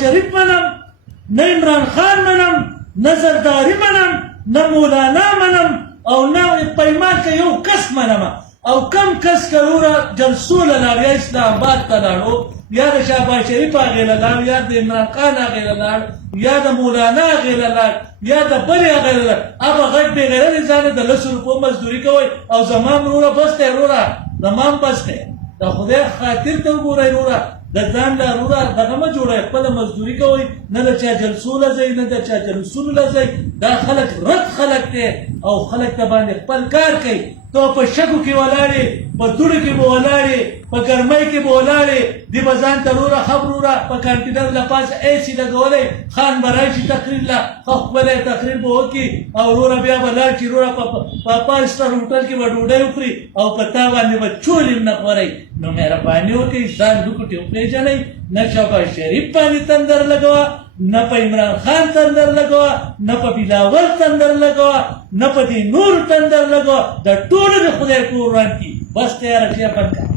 شریف منم، نه عمران خان منم، نه زرداری منم، نه مولانا منم، او نه په ایمان کې یو کس منم. او کم کس که وروره جلسو له لاړ، یا اسلام آباد ته لاړو، یا د شهباز شریف هغې له لاړ، یا د عمران خان هغې له لاړ، یا د مولانا هغې له لاړ، یا د بلې هغې له لاړ، هغه غټ بې غیرتې ځانه د 10 روپو مزدوري کوئ او زما وروره بس دی، وروره زما هم بس دی. د خدای خاطر ته وګورئ وروره، د ځان له وروره دغه مه جوړئ، خپله مزدوري کوئ، نه د چا جلسو له ځئ، نه د چا جلسونو له ځئ. دا خلک رد خلک دی او خلک ته باندې خپل کار کوي. تو په شګو کې ولاړې، په دوړو کې به ولاړې، په ګرمۍ کې به ولاړې، دې به ځان ته وروره ښه وروره په کمپیوټر له پاسه اے سي لګولی، خان به راشي تقریر له، ښه ښکلی تقریر به وکړي او وروره بیا به لاړ شي وروره په 5 سټار هوټل کې به ډوډۍ وخوري او په تا باندې به چول هم نه خورئ. نو مهرباني وکړئ ځان لوکوټې وپېژنئ، نه شهباز شریف باندې تندر لګوه، نه په عمران خان تندر لګوه، نه په بلاول تندر لګوه، نه په دې نور تندر لګوه. د ټولو د خدای کور وران کړي. بس تیاره شي بند کړه.